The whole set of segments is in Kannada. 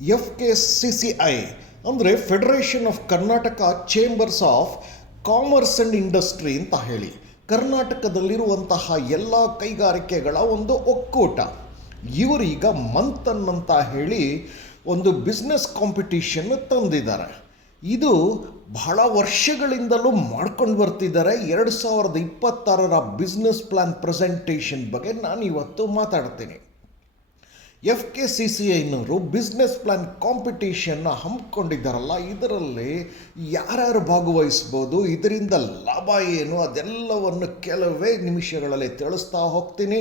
FKCCI ಅಂದರೆ federation of Karnataka chambers of commerce and industry ಅಂತ ಹೇಳಿ ಕರ್ನಾಟಕದಲ್ಲಿರುವಂತಹ ಎಲ್ಲ ಕೈಗಾರಿಕೆಗಳ ಒಂದು ಒಕ್ಕೂಟ. ಇವರೀಗ ಮಂಥನ್ ಅಂತ ಹೇಳಿ ಒಂದು ಬಿಸ್ನೆಸ್ ಕಾಂಪಿಟಿಷನ್ ತಂದಿದ್ದಾರೆ. ಇದು ಬಹಳ ವರ್ಷಗಳಿಂದಲೂ ಮಾಡ್ಕೊಂಡು ಬರ್ತಿದ್ದಾರೆ. 2026 ಬಿಸ್ನೆಸ್ ಪ್ಲ್ಯಾನ್ ಪ್ರೆಸೆಂಟೇಷನ್ ಬಗ್ಗೆ ನಾನು ಇವತ್ತು ಮಾತಾಡ್ತೀನಿ. FKCCIನವರು ಬಿಸ್ನೆಸ್ ಪ್ಲ್ಯಾನ್ ಕಾಂಪಿಟೇಷನ್ನ ಹಮ್ಮಿಕೊಂಡಿದ್ದಾರಲ್ಲ, ಇದರಲ್ಲಿ ಯಾರ್ಯಾರು ಭಾಗವಹಿಸ್ಬೋದು, ಇದರಿಂದ ಲಾಭ ಏನು, ಅದೆಲ್ಲವನ್ನು ಕೆಲವೇ ನಿಮಿಷಗಳಲ್ಲಿ ತಿಳಿಸ್ತಾ ಹೋಗ್ತೀನಿ.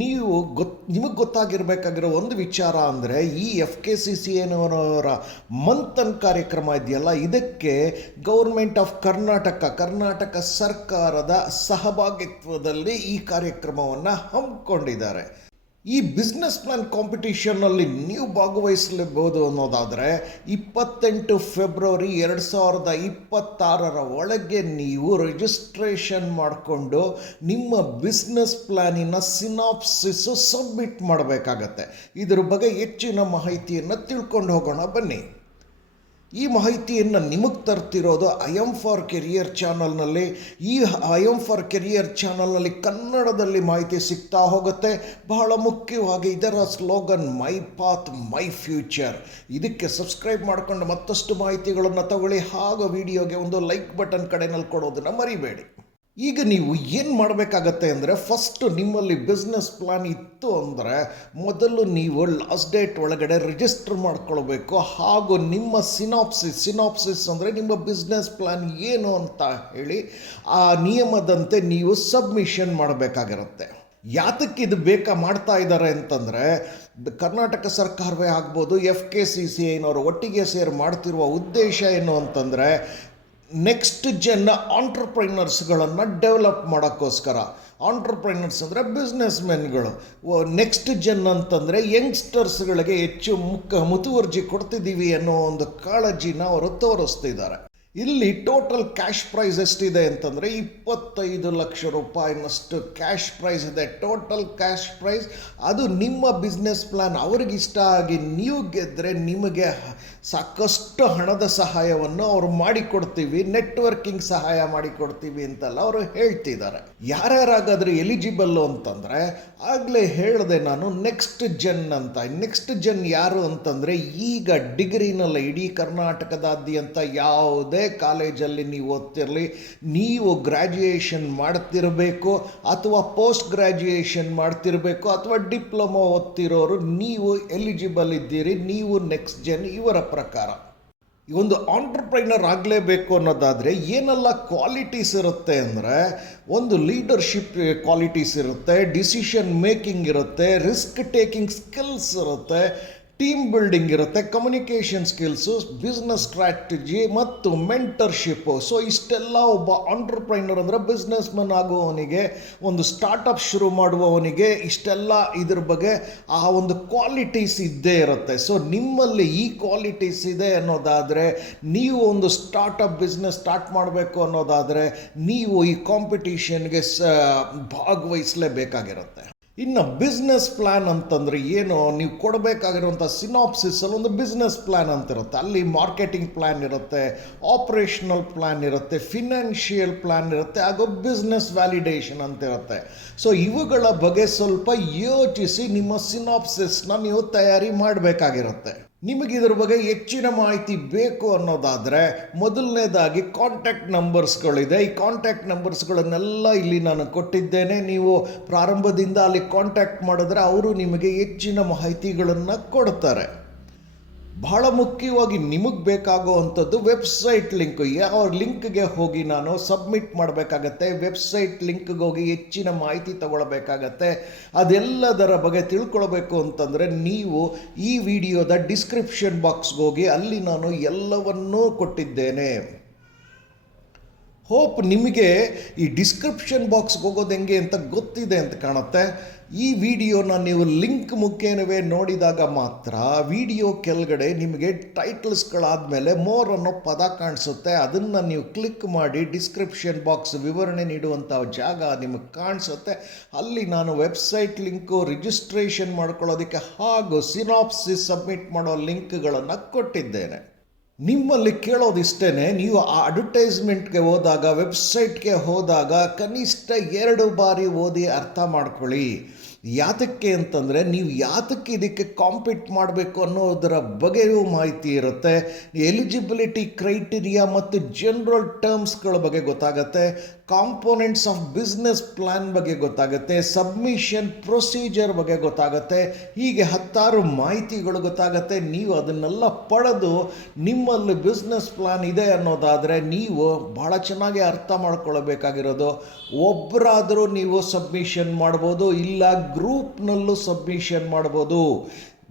ನಿಮಗೆ ಗೊತ್ತಾಗಿರಬೇಕಾಗಿರೋ ಒಂದು ವಿಚಾರ ಅಂದರೆ ಈ FKCCIನವರ ಮಂಥನ್ ಕಾರ್ಯಕ್ರಮ ಇದೆಯಲ್ಲ, ಇದಕ್ಕೆ ಗೌರ್ಮೆಂಟ್ ಆಫ್ ಕರ್ನಾಟಕ ಸರ್ಕಾರದ ಸಹಭಾಗಿತ್ವದಲ್ಲಿ ಈ ಕಾರ್ಯಕ್ರಮವನ್ನು ಹಮ್ಮಿಕೊಂಡಿದ್ದಾರೆ. ಈ ಬಿಸ್ನೆಸ್ ಪ್ಲ್ಯಾನ್ ಕಾಂಪಿಟೇಷನ್ನಲ್ಲಿ ನೀವು ಭಾಗವಹಿಸಲೇಬಹುದು ಅನ್ನೋದಾದರೆ 28 ಫೆಬ್ರವರಿ 2026 ಒಳಗೆ ನೀವು ರಿಜಿಸ್ಟ್ರೇಷನ್ ಮಾಡಿಕೊಂಡು ನಿಮ್ಮ ಬಿಸ್ನೆಸ್ ಪ್ಲ್ಯಾನಿನ ಸಿನಾಪ್ಸಿಸು ಸಬ್ಮಿಟ್ ಮಾಡಬೇಕಾಗತ್ತೆ. ಇದ್ರ ಬಗ್ಗೆ ಹೆಚ್ಚಿನ ಮಾಹಿತಿಯನ್ನು ತಿಳ್ಕೊಂಡು ಹೋಗೋಣ ಬನ್ನಿ. ಈ ಮಾಹಿತಿಯನ್ನು ನಿಮಗೆ ತರ್ತಿರೋದು ಐ ಫಾರ್ ಕೆರಿಯರ್ ಚಾನಲ್ನಲ್ಲಿ. ಈ ಐ ಫಾರ್ ಕೆರಿಯರ್ ಚಾನಲ್ನಲ್ಲಿ ಕನ್ನಡದಲ್ಲಿ ಮಾಹಿತಿ ಸಿಗ್ತಾ ಹೋಗುತ್ತೆ. ಬಹಳ ಮುಖ್ಯವಾಗಿ ಇದರ slogan my path my future. ಇದಕ್ಕೆ ಸಬ್ಸ್ಕ್ರೈಬ್ ಮಾಡಿಕೊಂಡು ಮತ್ತಷ್ಟು ಮಾಹಿತಿಗಳನ್ನು ತಗೊಳ್ಳಿ. ಹಾಗೂ ವಿಡಿಯೋಗೆ ಒಂದು ಲೈಕ್ ಬಟನ್ ಕಡೆಯಲ್ಲಿ ಕೊಡೋದನ್ನು ಮರಿಬೇಡಿ. ಈಗ ನೀವು ಏನು ಮಾಡಬೇಕಾಗತ್ತೆ ಅಂದರೆ, ಫಸ್ಟು ನಿಮ್ಮಲ್ಲಿ ಬಿಸ್ನೆಸ್ ಪ್ಲ್ಯಾನ್ ಇತ್ತು ಅಂದರೆ ಮೊದಲು ನೀವು ಲಾಸ್ಟ್ ಡೇಟ್ ಒಳಗಡೆ ರಿಜಿಸ್ಟರ್ ಮಾಡ್ಕೊಳ್ಬೇಕು. ಹಾಗೂ ನಿಮ್ಮ ಸಿನಾಪ್ಸಿಸ್ ಅಂದರೆ ನಿಮ್ಮ ಬಿಸ್ನೆಸ್ ಪ್ಲ್ಯಾನ್ ಏನು ಅಂತ ಹೇಳಿ ಆ ನಿಯಮದಂತೆ ನೀವು ಸಬ್ಮಿಷನ್ ಮಾಡಬೇಕಾಗಿರುತ್ತೆ. ಯಾತಕ್ಕೆ ಇದು ಮಾಡ್ತಾ ಇದ್ದಾರೆ ಅಂತಂದರೆ, ಕರ್ನಾಟಕ ಸರ್ಕಾರವೇ ಆಗ್ಬೋದು, FKCCIನವರು ಒಟ್ಟಿಗೆ ಸೇರಿ ಮಾಡ್ತಿರುವ ಉದ್ದೇಶ ಏನು ಅಂತಂದರೆ, ನೆಕ್ಸ್ಟ್ ಜನ್ ಆಂಟ್ರಪ್ರೈನರ್ಸ್ಗಳನ್ನು ಡೆವಲಪ್ ಮಾಡೋಕ್ಕೋಸ್ಕರ. ಆಂಟ್ರಪ್ರೈನರ್ಸ್ ಅಂದರೆ ಬಿಸ್ನೆಸ್ ಮೆನ್ಗಳು. ನೆಕ್ಸ್ಟ್ ಜನ್ ಅಂತಂದರೆ ಯಂಗ್ಸ್ಟರ್ಸ್ಗಳಿಗೆ ಹೆಚ್ಚು ಮುತುವರ್ಜಿ ಕೊಡ್ತಿದ್ದೀವಿ ಅನ್ನೋ ಒಂದು ಕಾಳಜಿನ ಅವರು ತೋರಿಸ್ತಿದ್ದಾರೆ. ಇಲ್ಲಿ ಟೋಟಲ್ ಕ್ಯಾಶ್ ಪ್ರೈಸ್ ಎಷ್ಟಿದೆ ಅಂತಂದರೆ 25 ಲಕ್ಷ ರೂಪಾಯಿನಷ್ಟು ಕ್ಯಾಶ್ ಪ್ರೈಸ್ ಇದೆ. ಟೋಟಲ್ ಕ್ಯಾಶ್ ಪ್ರೈಸ್ ಅದು ನಿಮ್ಮ ಬಿಸ್ನೆಸ್ ಪ್ಲ್ಯಾನ್ ಅವ್ರಿಗಿಷ್ಟ ಆಗಿ ನೀವು ಗೆದ್ದರೆ ನಿಮಗೆ ಸಾಕಷ್ಟು ಹಣದ ಸಹಾಯವನ್ನು ಅವರು ಮಾಡಿಕೊಡ್ತೀವಿ, ನೆಟ್ವರ್ಕಿಂಗ್ ಸಹಾಯ ಮಾಡಿಕೊಡ್ತೀವಿ ಅಂತೆಲ್ಲ ಅವರು ಹೇಳ್ತಿದ್ದಾರೆ. ಯಾರ್ಯಾರಾಗಾದರೂ ಎಲಿಜಿಬಲ್ಲು ಅಂತಂದರೆ, ಆಗಲೇ ಹೇಳಿದೆ ನಾನು ನೆಕ್ಸ್ಟ್ ಜನ್ ಅಂತ. ನೆಕ್ಸ್ಟ್ ಜನ್ ಯಾರು ಅಂತಂದರೆ, ಈಗ ಡಿಗ್ರಿನಲ್ಲಿ ಇಡೀ ಕರ್ನಾಟಕದಾದ್ಯಂತ ಯಾವುದೇ ಕಾಲೇಜಲ್ಲಿ ನೀವು ಓದ್ತಿರಲಿ, ನೀವು ಗ್ರ್ಯಾಜುಯೇಷನ್ ಮಾಡ್ತಿರಬೇಕು ಅಥವಾ ಪೋಸ್ಟ್ ಗ್ರ್ಯಾಜುಯೇಷನ್ ಮಾಡ್ತಿರಬೇಕು ಅಥವಾ ಡಿಪ್ಲೊಮಾ ಓದ್ತಿರೋರು ನೀವು ಎಲಿಜಿಬಲ್ ಇದ್ದೀರಿ. ನೀವು ನೆಕ್ಸ್ಟ್ ಜನ್ ಇವರ ಪ್ರಕಾರ. ಈ ಒಂದು ಆಂಟ್ರಪ್ರೈನರ್ ಆಗಲೇಬೇಕು ಅನ್ನೋದಾದರೆ ಏನೆಲ್ಲ ಕ್ವಾಲಿಟೀಸ್ ಇರುತ್ತೆ ಅಂದರೆ, ಒಂದು ಲೀಡರ್ಶಿಪ್ ಕ್ವಾಲಿಟೀಸ್ ಇರುತ್ತೆ, ಡಿಸಿಷನ್ ಮೇಕಿಂಗ್ ಇರುತ್ತೆ, ರಿಸ್ಕ್ ಟೇಕಿಂಗ್ ಸ್ಕಿಲ್ಸ್ ಇರುತ್ತೆ, ಟೀಮ್ ಬಿಲ್ಡಿಂಗ್ ಇರುತ್ತೆ, ಕಮ್ಯುನಿಕೇಷನ್ ಸ್ಕಿಲ್ಸು, ಬಿಸ್ನೆಸ್ ಸ್ಟ್ರಾಟಜಿ ಮತ್ತು ಮೆಂಟರ್ಶಿಪ್ಪು. ಸೊ ಇಷ್ಟೆಲ್ಲ ಒಬ್ಬ ಆಂಟ್ರಪ್ರೈನರ್ ಅಂದರೆ ಬಿಸ್ನೆಸ್ ಮನ್ ಆಗುವವನಿಗೆ, ಒಂದು ಸ್ಟಾರ್ಟಪ್ ಶುರು ಮಾಡುವವನಿಗೆ ಇಷ್ಟೆಲ್ಲ ಇದ್ರ ಬಗ್ಗೆ ಆ ಒಂದು ಕ್ವಾಲಿಟೀಸ್ ಇದ್ದೇ ಇರುತ್ತೆ. ಸೊ ನಿಮ್ಮಲ್ಲಿ ಈ ಕ್ವಾಲಿಟೀಸ್ ಇದೆ ಅನ್ನೋದಾದರೆ, ನೀವು ಒಂದು ಸ್ಟಾರ್ಟಪ್ ಬಿಸ್ನೆಸ್ ಸ್ಟಾರ್ಟ್ ಮಾಡಬೇಕು ಅನ್ನೋದಾದರೆ ನೀವು ಈ ಕಾಂಪಿಟೇಷನ್ಗೆ ಭಾಗವಹಿಸಲೇಬೇಕಾಗಿರುತ್ತೆ. ಇನ್ನು ಬಿಸ್ನೆಸ್ ಪ್ಲ್ಯಾನ್ ಅಂತಂದರೆ ಏನು, ನೀವು ಕೊಡಬೇಕಾಗಿರುವಂಥ ಸಿನಾಪ್ಸಿಸಲ್ಲಿ ಒಂದು ಬಿಸ್ನೆಸ್ ಪ್ಲ್ಯಾನ್ ಅಂತಿರುತ್ತೆ. ಅಲ್ಲಿ ಮಾರ್ಕೆಟಿಂಗ್ ಪ್ಲ್ಯಾನ್ ಇರುತ್ತೆ, ಆಪ್ರೇಷನಲ್ ಪ್ಲ್ಯಾನ್ ಇರುತ್ತೆ, ಫಿನಾನ್ಷಿಯಲ್ ಪ್ಲ್ಯಾನ್ ಇರುತ್ತೆ, ಹಾಗೂ ಬಿಸ್ನೆಸ್ ವ್ಯಾಲಿಡೇಷನ್ ಅಂತಿರುತ್ತೆ. ಸೊ ಇವುಗಳ ಬಗ್ಗೆ ಸ್ವಲ್ಪ ಯೋಚಿಸಿ ನಿಮ್ಮ ಸಿನಾಪ್ಸಿಸ್ನ ನೀವು ತಯಾರಿ ಮಾಡಬೇಕಾಗಿರುತ್ತೆ. ನಿಮಗೆ ಇದರ ಬಗ್ಗೆ ಹೆಚ್ಚಿನ ಮಾಹಿತಿ ಬೇಕು ಅನ್ನೋದಾದರೆ, ಮೊದಲನೇದಾಗಿ ಕಾಂಟ್ಯಾಕ್ಟ್ ನಂಬರ್ಸ್ಗಳಿದೆ. ಈ ಕಾಂಟ್ಯಾಕ್ಟ್ ನಂಬರ್ಸ್ಗಳನ್ನೆಲ್ಲ ಇಲ್ಲಿ ನಾನು ಕೊಟ್ಟಿದ್ದೇನೆ. ನೀವು ಪ್ರಾರಂಭದಿಂದ ಅಲ್ಲಿ ಕಾಂಟ್ಯಾಕ್ಟ್ ಮಾಡಿದ್ರೆ ಅವರು ನಿಮಗೆ ಹೆಚ್ಚಿನ ಮಾಹಿತಿಗಳನ್ನು ಕೊಡ್ತಾರೆ. ಬಹಳ ಮುಖ್ಯವಾಗಿ ನಿಮಗೆ ಬೇಕಾಗುವಂಥದ್ದು ವೆಬ್ಸೈಟ್ ಲಿಂಕ್. ಯಾವ ಲಿಂಕ್ಗೆ ಹೋಗಿ ನಾನು ಸಬ್ಮಿಟ್ ಮಾಡಬೇಕಾಗತ್ತೆ, ವೆಬ್ಸೈಟ್ ಲಿಂಕ್ಗೆ ಹೋಗಿ ಹೆಚ್ಚಿನ ಮಾಹಿತಿ ತಗೊಳ್ಬೇಕಾಗತ್ತೆ. ಅದೆಲ್ಲದರ ಬಗ್ಗೆ ತಿಳ್ಕೊಳ್ಬೇಕು ಅಂತಂದರೆ ನೀವು ಈ ವಿಡಿಯೋದ ಡಿಸ್ಕ್ರಿಪ್ಷನ್ ಬಾಕ್ಸ್ಗೆ ಹೋಗಿ, ಅಲ್ಲಿ ನಾನು ಎಲ್ಲವನ್ನೂ ಕೊಟ್ಟಿದ್ದೇನೆ. ಹೋಪ್ ನಿಮಗೆ ಈ ಡಿಸ್ಕ್ರಿಪ್ಷನ್ ಬಾಕ್ಸ್ಗೆ ಹೋಗೋದು ಹೆಂಗೆ ಅಂತ ಗೊತ್ತಿದೆ ಅಂತ ಕಾಣುತ್ತೆ. ಈ ವಿಡಿಯೋನ ನೀವು ಲಿಂಕ್ ಮುಖೇನವೇ ನೋಡಿದಾಗ ಮಾತ್ರ ವಿಡಿಯೋ ಕೆಳಗಡೆ ನಿಮಗೆ ಟೈಟಲ್ಸ್ಗಳಾದಮೇಲೆ ಮೋರ್ ಅನ್ನೋ ಪದ ಕಾಣಿಸುತ್ತೆ. ಅದನ್ನು ನೀವು ಕ್ಲಿಕ್ ಮಾಡಿ ಡಿಸ್ಕ್ರಿಪ್ಷನ್ ಬಾಕ್ಸ್ ವಿವರಣೆ ನೀಡುವಂಥ ಜಾಗ ನಿಮಗೆ ಕಾಣಿಸುತ್ತೆ. ಅಲ್ಲಿ ನಾನು ವೆಬ್ಸೈಟ್ ಲಿಂಕು, ರಿಜಿಸ್ಟ್ರೇಷನ್ ಮಾಡ್ಕೊಳ್ಳೋದಕ್ಕೆ ಹಾಗೂ ಸಿನಾಪ್ಸಿಸ್ ಸಬ್ಮಿಟ್ ಮಾಡೋ ಲಿಂಕ್ಗಳನ್ನು ಕೊಟ್ಟಿದ್ದೇನೆ. ನಿಮ್ಮಲ್ಲಿ ಕೇಳೋದಿಷ್ಟೇ, ನೀವು ಆ ಅಡ್ವರ್ಟೈಸ್ಮೆಂಟ್ಗೆ ಹೋದಾಗ, ವೆಬ್ಸೈಟ್ಗೆ ಹೋದಾಗ ಕನಿಷ್ಠ 2 ಬಾರಿ ಓದಿ ಅರ್ಥ ಮಾಡ್ಕೊಳ್ಳಿ. ಯಾತಕ್ಕೆ ಅಂತಂದರೆ ನೀವು ಯಾತಕ್ಕೆ ಇದಕ್ಕೆ ಕಾಂಪೀಟ್ ಮಾಡಬೇಕು ಅನ್ನೋದರ ಬಗ್ಗೆಯೂ ಮಾಹಿತಿ ಇರುತ್ತೆ. ಎಲಿಜಿಬಿಲಿಟಿ ಕ್ರೈಟೀರಿಯಾ ಮತ್ತು ಜನರಲ್ ಟರ್ಮ್ಸ್ಗಳ ಬಗ್ಗೆ ಗೊತ್ತಾಗುತ್ತೆ. ಕಾಂಪೋನೆಂಟ್ಸ್ ಆಫ್ ಬಿಸ್ನೆಸ್ ಪ್ಲ್ಯಾನ್ ಬಗ್ಗೆ ಗೊತ್ತಾಗುತ್ತೆ. ಸಬ್ಮಿಷನ್ ಪ್ರೊಸೀಜರ್ ಬಗ್ಗೆ ಗೊತ್ತಾಗುತ್ತೆ. ಹೀಗೆ 10 ಮಾಹಿತಿಗಳು ಗೊತ್ತಾಗುತ್ತೆ. ನೀವು ಅದನ್ನೆಲ್ಲ ಪಡೆದು ನಿಮ್ಮಲ್ಲಿ ಬಿಸ್ನೆಸ್ ಪ್ಲ್ಯಾನ್ ಇದೆ ಅನ್ನೋದಾದರೆ ನೀವು ಭಾಳ ಚೆನ್ನಾಗಿ ಅರ್ಥ ಮಾಡ್ಕೊಳ್ಬೇಕಾಗಿರೋದು, ಒಬ್ಬರಾದರೂ ನೀವು ಸಬ್ಮಿಷನ್ ಮಾಡ್ಬೋದು, ಇಲ್ಲ ಗ್ರೂಪ್ನಲ್ಲೂ ಸಬ್ಮಿಷನ್ ಮಾಡ್ಬೋದು.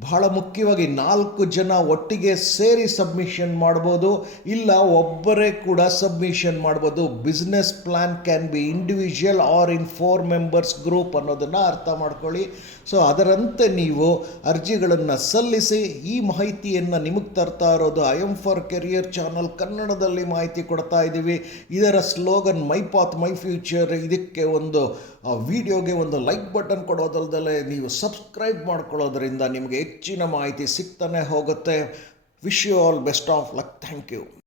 ಬಹಳ ಮುಖ್ಯವಾಗಿ 4 ಜನ ಒಟ್ಟಿಗೆ ಸೇರಿ ಸಬ್ಮಿಷನ್ ಮಾಡ್ಬೋದು, ಇಲ್ಲ ಒಬ್ಬರೇ ಕೂಡ ಸಬ್ಮಿಷನ್ ಮಾಡ್ಬೋದು. Business plan can be individual or in 4 members group ಅನ್ನೋದನ್ನು ಅರ್ಥ ಮಾಡ್ಕೊಳ್ಳಿ. ಸೊ ಅದರಂತೆ ನೀವು ಅರ್ಜಿಗಳನ್ನು ಸಲ್ಲಿಸಿ. ಈ ಮಾಹಿತಿಯನ್ನು ನಿಮಗೆ ತರ್ತಾ ಇರೋದು I M for career channel. ಕನ್ನಡದಲ್ಲಿ ಮಾಹಿತಿ ಕೊಡ್ತಾ ಇದ್ದೀವಿ. ಇದರ slogan my path my future. ಇದಕ್ಕೆ ಒಂದು ವಿಡಿಯೋಗೆ ಒಂದು ಲೈಕ್ ಬಟನ್ ಕೊಡೋದಲ್ಲದೆ ನೀವು ಸಬ್ಸ್ಕ್ರೈಬ್ ಮಾಡ್ಕೊಳ್ಳೋದ್ರಿಂದ ನಿಮಗೆ ಹೆಚ್ಚಿನ ಮಾಹಿತಿ ಸಿಗ್ತಾನೆ ಹೋಗುತ್ತೆ. Wish you all best of luck. Thank you.